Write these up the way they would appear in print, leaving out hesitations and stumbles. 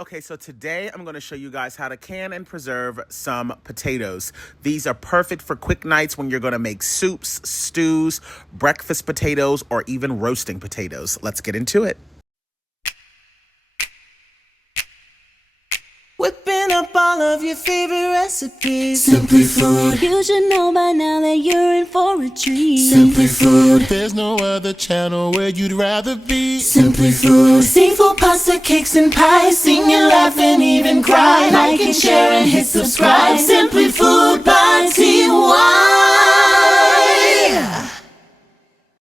Okay, so today I'm going to show you guys how to can and preserve some potatoes. These are perfect for quick nights when you're going to make soups, stews, breakfast potatoes, or even roasting potatoes. Let's get into it. Whipping up all of your favorite recipes. Simply Food. You should know by now that you're in for a treat. Simply Food. There's no other channel where you'd rather be. Simply Food. Seafood, pasta, cakes, and pies. Sing and laugh and even cry. Like and share and hit subscribe. Simply Food by TY.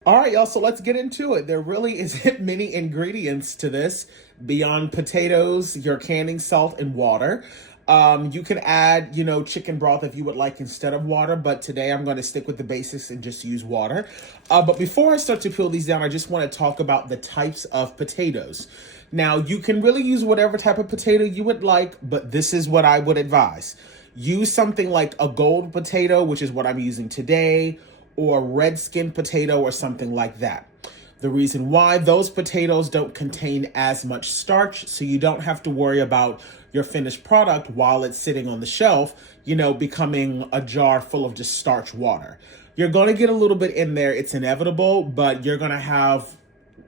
All right, y'all, so let's get into it. There really isn't many ingredients to this beyond potatoes, your canning salt, and water. You can add, chicken broth if you would like instead of water, but today I'm going to stick with the basics and just use water. But before I start to peel these down, I just want to talk about the types of potatoes. Now, you can really use whatever type of potato you would like, but this is what I would advise. Use something like a gold potato, which is what I'm using today, or red skin potato or something like that. The reason why, those potatoes don't contain as much starch, so you don't have to worry about your finished product while it's sitting on the shelf, becoming a jar full of just starch water. You're going to get a little bit in there, it's inevitable, but you're going to have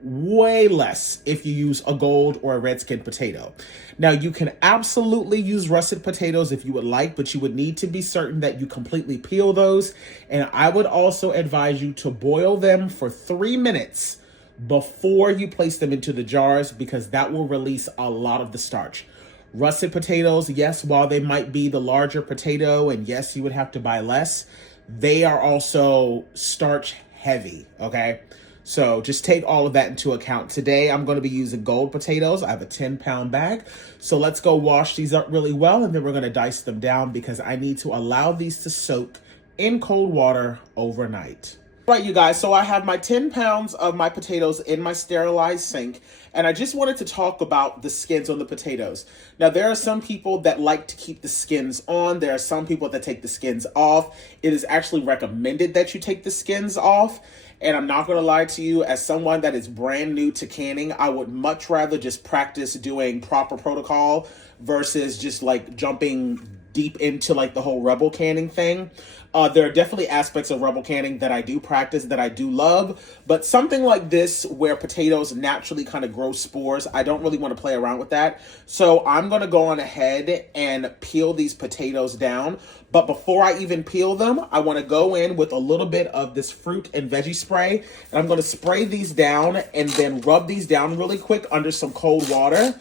way less if you use a gold or a red skin potato. Now, you can absolutely use russet potatoes if you would like, but you would need to be certain that you completely peel those. And I would also advise you to boil them for 3 minutes before you place them into the jars, because that will release a lot of the starch. Russet potatoes, yes, while they might be the larger potato, and yes, you would have to buy less, they are also starch heavy, okay? So just take all of that into account. Today, I'm going to be using gold potatoes. I have a 10-pound bag. So let's go wash these up really well, and then we're going to dice them down because I need to allow these to soak in cold water overnight. Right, you guys, so I have my 10 pounds of my potatoes in my sterilized sink, and I just wanted to talk about the skins on the potatoes. Now, there are some people that like to keep the skins on. There are some people that take the skins off. It is actually recommended that you take the skins off. And I'm not going to lie to you, as someone that is brand new to canning, I would much rather just practice doing proper protocol versus just like jumping deep into like the whole rebel canning thing. There are definitely aspects of rebel canning that I do practice, that I do love, but something like this where potatoes naturally kind of grow spores, I don't really want to play around with that. So I'm going to go on ahead and peel these potatoes down. But before I even peel them, I want to go in with a little bit of this fruit and veggie spray, and I'm going to spray these down and then rub these down really quick under some cold water.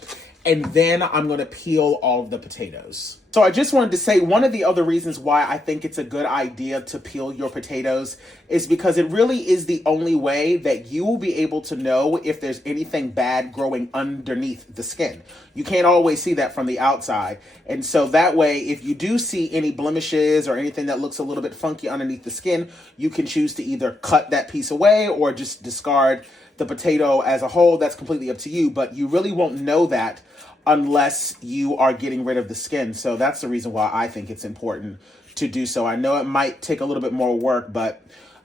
And then I'm going to peel all of the potatoes. So I just wanted to say, one of the other reasons why I think it's a good idea to peel your potatoes is because it really is the only way that you will be able to know if there's anything bad growing underneath the skin. You can't always see that from the outside. And so that way, if you do see any blemishes or anything that looks a little bit funky underneath the skin, you can choose to either cut that piece away or just discard the potato as a whole. That's completely up to you, but you really won't know that unless you are getting rid of the skin. So that's the reason why I think it's important to do so. I know it might take a little bit more work, but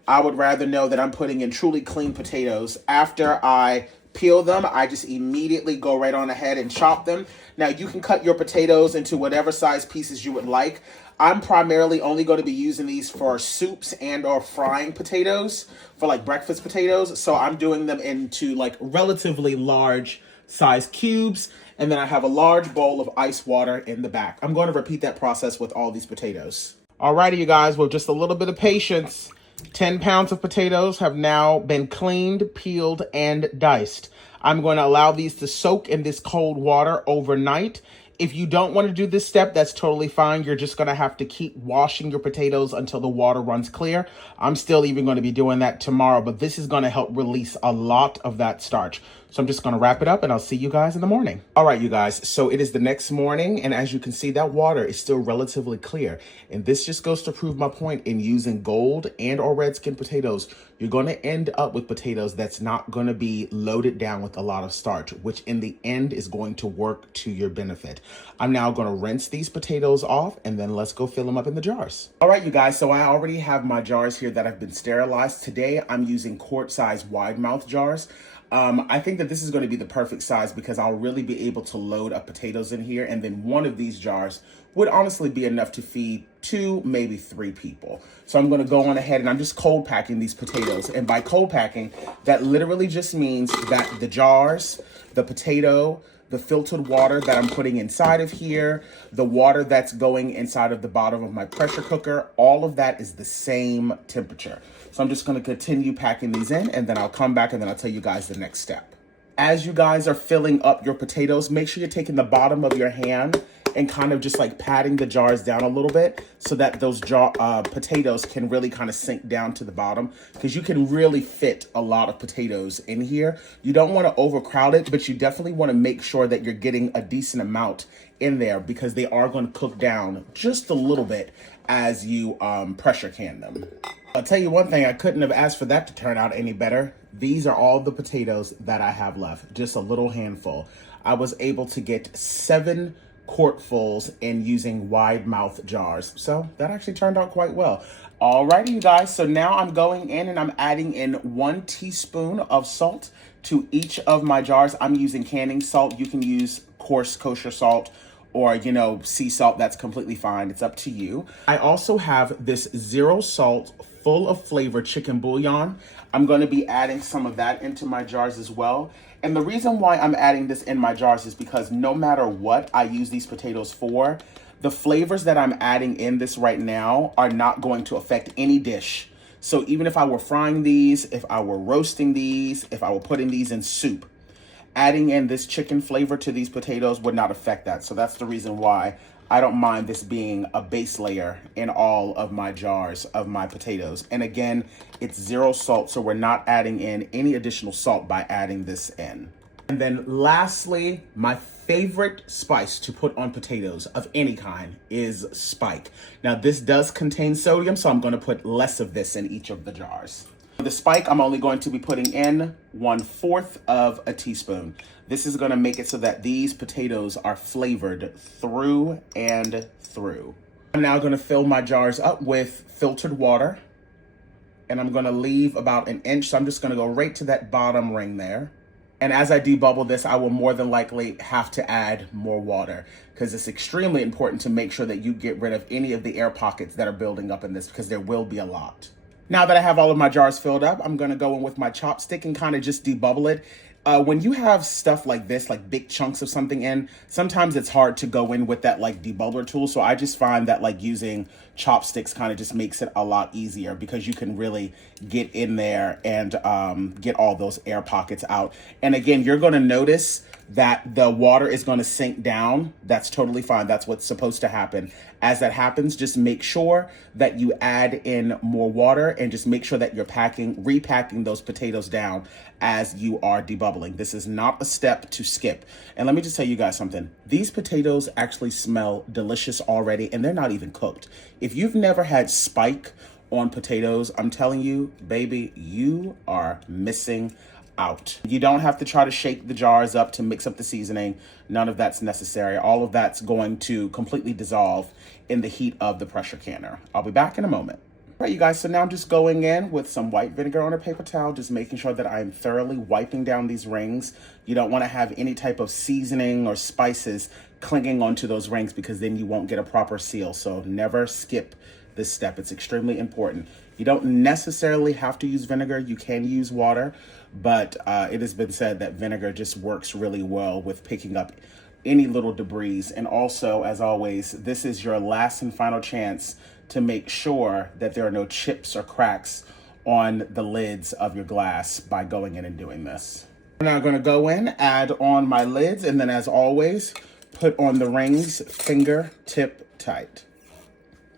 I would rather know that I'm putting in truly clean potatoes. After I peel them, I just immediately go right on ahead and chop them. Now, you can cut your potatoes into whatever size pieces you would like. I'm primarily only going to be using these for soups and or frying potatoes, for like breakfast potatoes. So I'm doing them into like relatively large size cubes. And then I have a large bowl of ice water in the back. I'm going to repeat that process with all these potatoes. Alrighty, you guys, with just a little bit of patience, 10 pounds of potatoes have now been cleaned, peeled, and diced. I'm going to allow these to soak in this cold water overnight. If you don't want to do this step, that's totally fine. You're just going to have to keep washing your potatoes until the water runs clear. I'm still even going to be doing that tomorrow, but this is going to help release a lot of that starch. So I'm just going to wrap it up and I'll see you guys in the morning. All right, you guys, so it is the next morning, and as you can see, that water is still relatively clear. And this just goes to prove my point in using gold and or red skin potatoes. You're going to end up with potatoes that's not going to be loaded down with a lot of starch, which in the end is going to work to your benefit. I'm now going to rinse these potatoes off, and then let's go fill them up in the jars. All right, you guys, so I already have my jars here that have been sterilized. Today, I'm using quart-size wide mouth jars. I think that this is going to be the perfect size because I'll really be able to load up potatoes in here, and then one of these jars would honestly be enough to feed 2, maybe 3 people. So I'm going to go on ahead and I'm just cold packing these potatoes. And by cold packing, that literally just means that the jars, the potato, the filtered water that I'm putting inside of here, the water that's going inside of the bottom of my pressure cooker, all of that is the same temperature. So I'm just going to continue packing these in, and then I'll come back and then I'll tell you guys the next step. As you guys are filling up your potatoes, make sure you're taking the bottom of your hand and kind of just like patting the jars down a little bit so that those potatoes can really kind of sink down to the bottom, because you can really fit a lot of potatoes in here. You don't want to overcrowd it, but you definitely want to make sure that you're getting a decent amount in there because they are going to cook down just a little bit as you pressure can them. I'll tell you one thing, I couldn't have asked for that to turn out any better. These are all the potatoes that I have left, just a little handful. I was able to get 7 quartfuls in using wide mouth jars. So that actually turned out quite well. Alrighty, you guys. So now I'm going in and I'm adding in 1 teaspoon of salt to each of my jars. I'm using canning salt. You can use coarse kosher salt or, you know, sea salt. That's completely fine. It's up to you. I also have this 0 salt, full of flavor chicken bouillon. I'm going to be adding some of that into my jars as well. And the reason why I'm adding this in my jars is because no matter what I use these potatoes for, the flavors that I'm adding in this right now are not going to affect any dish. So even if I were frying these, if I were roasting these, if I were putting these in soup, adding in this chicken flavor to these potatoes would not affect that. So that's the reason why I don't mind this being a base layer in all of my jars of my potatoes. And again, it's 0 salt, so we're not adding in any additional salt by adding this in. And then lastly, my favorite spice to put on potatoes of any kind is spike. Now this does contain sodium, so I'm going to put less of this in each of the jars. For the spike, I'm only going to be putting in 1/4 of a teaspoon. This is going to make it so that these potatoes are flavored through and through. I'm now going to fill my jars up with filtered water, and I'm going to leave about 1 inch. So I'm just going to go right to that bottom ring there. And as I debubble this, I will more than likely have to add more water because it's extremely important to make sure that you get rid of any of the air pockets that are building up in this, because there will be a lot. Now that I have all of my jars filled up, I'm going to go in with my chopstick and kind of just debubble it. When you have stuff like this, like big chunks of something in, sometimes it's hard to go in with that like debubbler tool. So I just find that like using chopsticks kind of just makes it a lot easier because you can really get in there and get all those air pockets out. And again, you're going to notice that the water is going to sink down. That's totally fine. That's what's supposed to happen. As that happens, just make sure that you add in more water and just make sure that you're repacking those potatoes down as you are debubbling. This is not a step to skip. And let me just tell you guys something. These potatoes actually smell delicious already, and they're not even cooked. If you've never had spike on potatoes, I'm telling you, baby, you are missing out. You don't have to try to shake the jars up to mix up the seasoning. None of that's necessary. All of that's going to completely dissolve in the heat of the pressure canner. I'll be back in a moment. All right, you guys, so now I'm just going in with some white vinegar on a paper towel, just making sure that I'm thoroughly wiping down these rings. You don't want to have any type of seasoning or spices clinging onto those rings because then you won't get a proper seal. So never skip this step. It's extremely important. You don't necessarily have to use vinegar. You can use water, but it has been said that vinegar just works really well with picking up any little debris. And also, as always, this is your last and final chance to make sure that there are no chips or cracks on the lids of your glass by going in and doing this. I'm now going to go in, add on my lids, and then as always, put on the rings fingertip tight.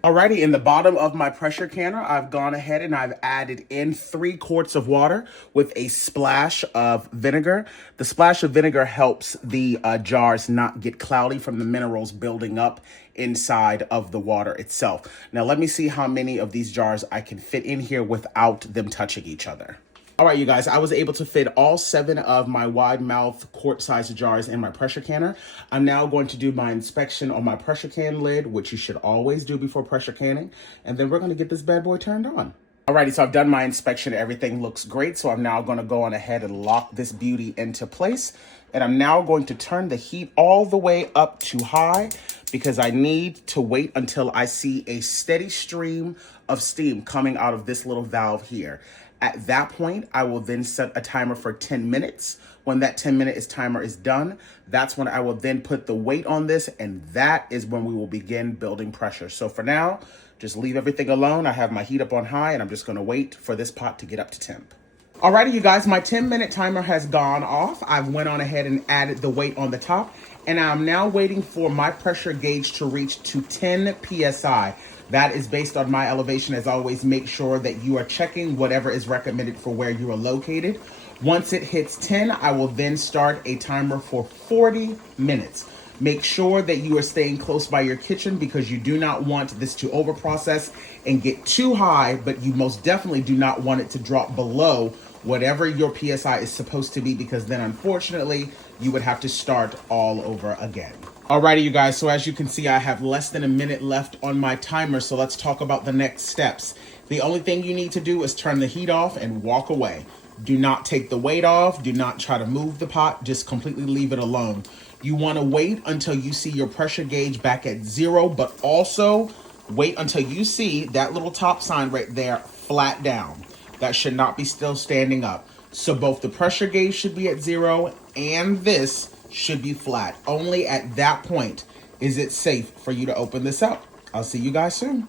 Alrighty, in the bottom of my pressure canner, I've gone ahead and I've added in 3 quarts of water with a splash of vinegar. The splash of vinegar helps the jars not get cloudy from the minerals building up inside of the water itself. Now, let me see how many of these jars I can fit in here without them touching each other. All right, you guys, I was able to fit all 7 of my wide mouth quart-sized jars in my pressure canner. I'm now going to do my inspection on my pressure can lid, which you should always do before pressure canning. And then we're going to get this bad boy turned on. Alrighty, so I've done my inspection. Everything looks great. So I'm now going to go on ahead and lock this beauty into place. And I'm now going to turn the heat all the way up to high because I need to wait until I see a steady stream of steam coming out of this little valve here. At that point, I will then set a timer for 10 minutes. When that 10-minute timer is done, that's when I will then put the weight on this, and that is when we will begin building pressure. So for now, just leave everything alone. I have my heat up on high, and I'm just gonna wait for this pot to get up to temp. Alrighty, you guys, my 10-minute timer has gone off. I went on ahead and added the weight on the top, and I'm now waiting for my pressure gauge to reach to 10 PSI. That is based on my elevation. As always, make sure that you are checking whatever is recommended for where you are located. Once it hits 10, I will then start a timer for 40 minutes. Make sure that you are staying close by your kitchen because you do not want this to overprocess and get too high, but you most definitely do not want it to drop below whatever your PSI is supposed to be, because then unfortunately you would have to start all over again. Alrighty, you guys, so as you can see, I have less than a minute left on my timer, so let's talk about the next steps. The only thing you need to do is turn the heat off and walk away. Do not take the weight off. Do not try to move the pot. Just completely leave it alone. You want to wait until you see your pressure gauge back at 0, but also wait until you see that little top sign right there flat down. That should not be still standing up. So both the pressure gauge should be at 0 and this should be flat. Only at that point is it safe for you to open this up. I'll see you guys soon.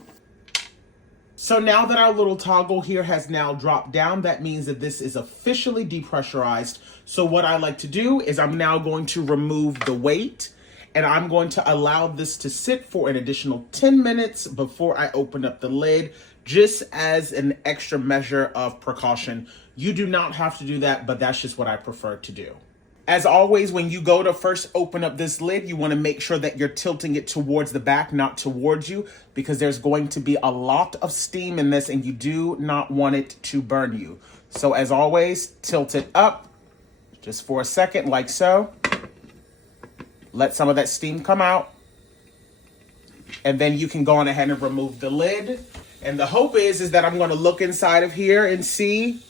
So now that our little toggle here has now dropped down, that means that this is officially depressurized. So what I like to do is I'm now going to remove the weight, and I'm going to allow this to sit for an additional 10 minutes before I open up the lid, just as an extra measure of precaution. You do not have to do that, but that's just what I prefer to do. As always, when you go to first open up this lid, you want to make sure that you're tilting it towards the back, not towards you, because there's going to be a lot of steam in this and you do not want it to burn you. So as always, tilt it up just for a second, like so. Let some of that steam come out. And then you can go on ahead and remove the lid. And the hope is that I'm going to look inside of here and see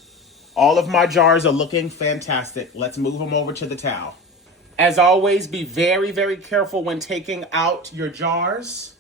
all of my jars are looking fantastic. Let's move them over to the towel. As always, be very, very careful when taking out your jars.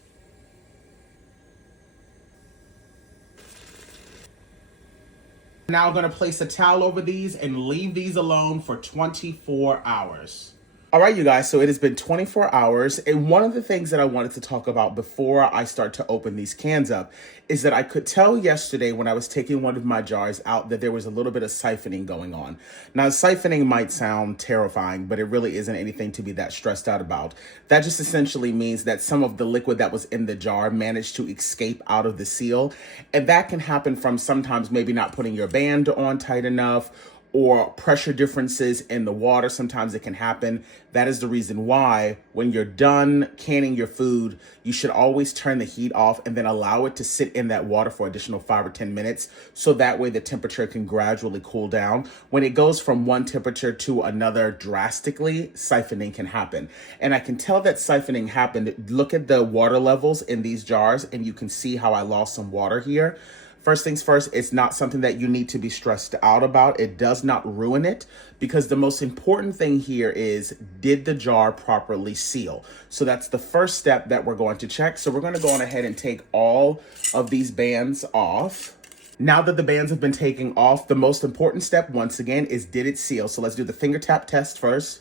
Now I'm going to place a towel over these and leave these alone for 24 hours. All right, you guys, so it has been 24 hours, and one of the things that I wanted to talk about before I start to open these cans up is that I could tell yesterday when I was taking one of my jars out that there was a little bit of siphoning going on. Now, siphoning might sound terrifying, but it really isn't anything to be that stressed out about. That just essentially means that some of the liquid that was in the jar managed to escape out of the seal, and that can happen from sometimes maybe not putting your band on tight enough, or pressure differences in the water. Sometimes it can happen. That is the reason why when you're done canning your food, you should always turn the heat off and then allow it to sit in that water for additional 5 or 10 minutes. So that way the temperature can gradually cool down. When it goes from one temperature to another drastically, siphoning can happen. And I can tell that siphoning happened. Look at the water levels in these jars and you can see how I lost some water here. First things first, it's not something that you need to be stressed out about. It does not ruin it, because the most important thing here is, did the jar properly seal? So that's the first step that we're going to check. So we're going to go on ahead and take all of these bands off. Now that the bands have been taken off, the most important step, once again, is did it seal? So let's do the finger tap test first.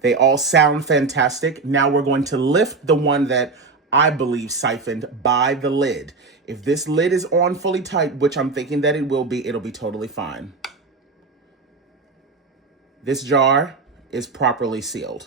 They all sound fantastic. Now we're going to lift the one that I believe siphoned by the lid. If this lid is on fully tight, which I'm thinking that it will be, it'll be totally fine. This jar is properly sealed,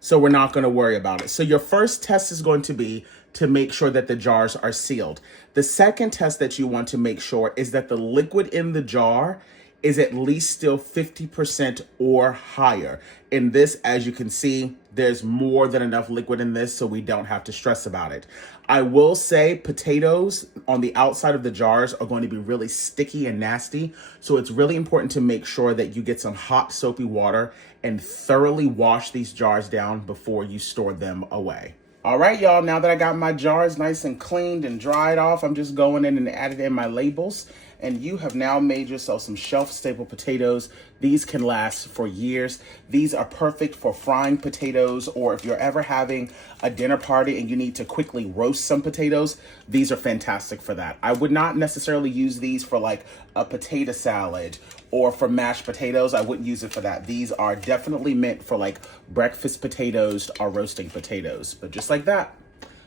so we're not going to worry about it. So your first test is going to be to make sure that the jars are sealed. The second test that you want to make sure is that the liquid in the jar is at least still 50% or higher. In this, as you can see, there's more than enough liquid in this, so we don't have to stress about it. I will say potatoes on the outside of the jars are going to be really sticky and nasty, so it's really important to make sure that you get some hot soapy water and thoroughly wash these jars down before you store them away. All right, y'all, now that I got my jars nice and cleaned and dried off, I'm just going in and adding in my labels. And you have now made yourself some shelf-stable potatoes. These can last for years. These are perfect for frying potatoes, or if you're ever having a dinner party and you need to quickly roast some potatoes, these are fantastic for that. I would not necessarily use these for like a potato salad or for mashed potatoes. I wouldn't use it for that. These are definitely meant for like breakfast potatoes or roasting potatoes. But just like that,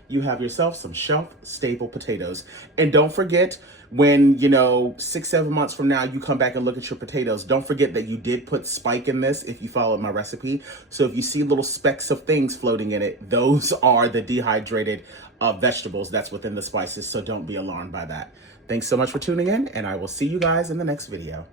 you have yourself some shelf-stable potatoes. And don't forget, when, 6-7 months from now, you come back and look at your potatoes, don't forget that you did put spike in this if you followed my recipe. So if you see little specks of things floating in it, those are the dehydrated vegetables that's within the spices. So don't be alarmed by that. Thanks so much for tuning in, and I will see you guys in the next video.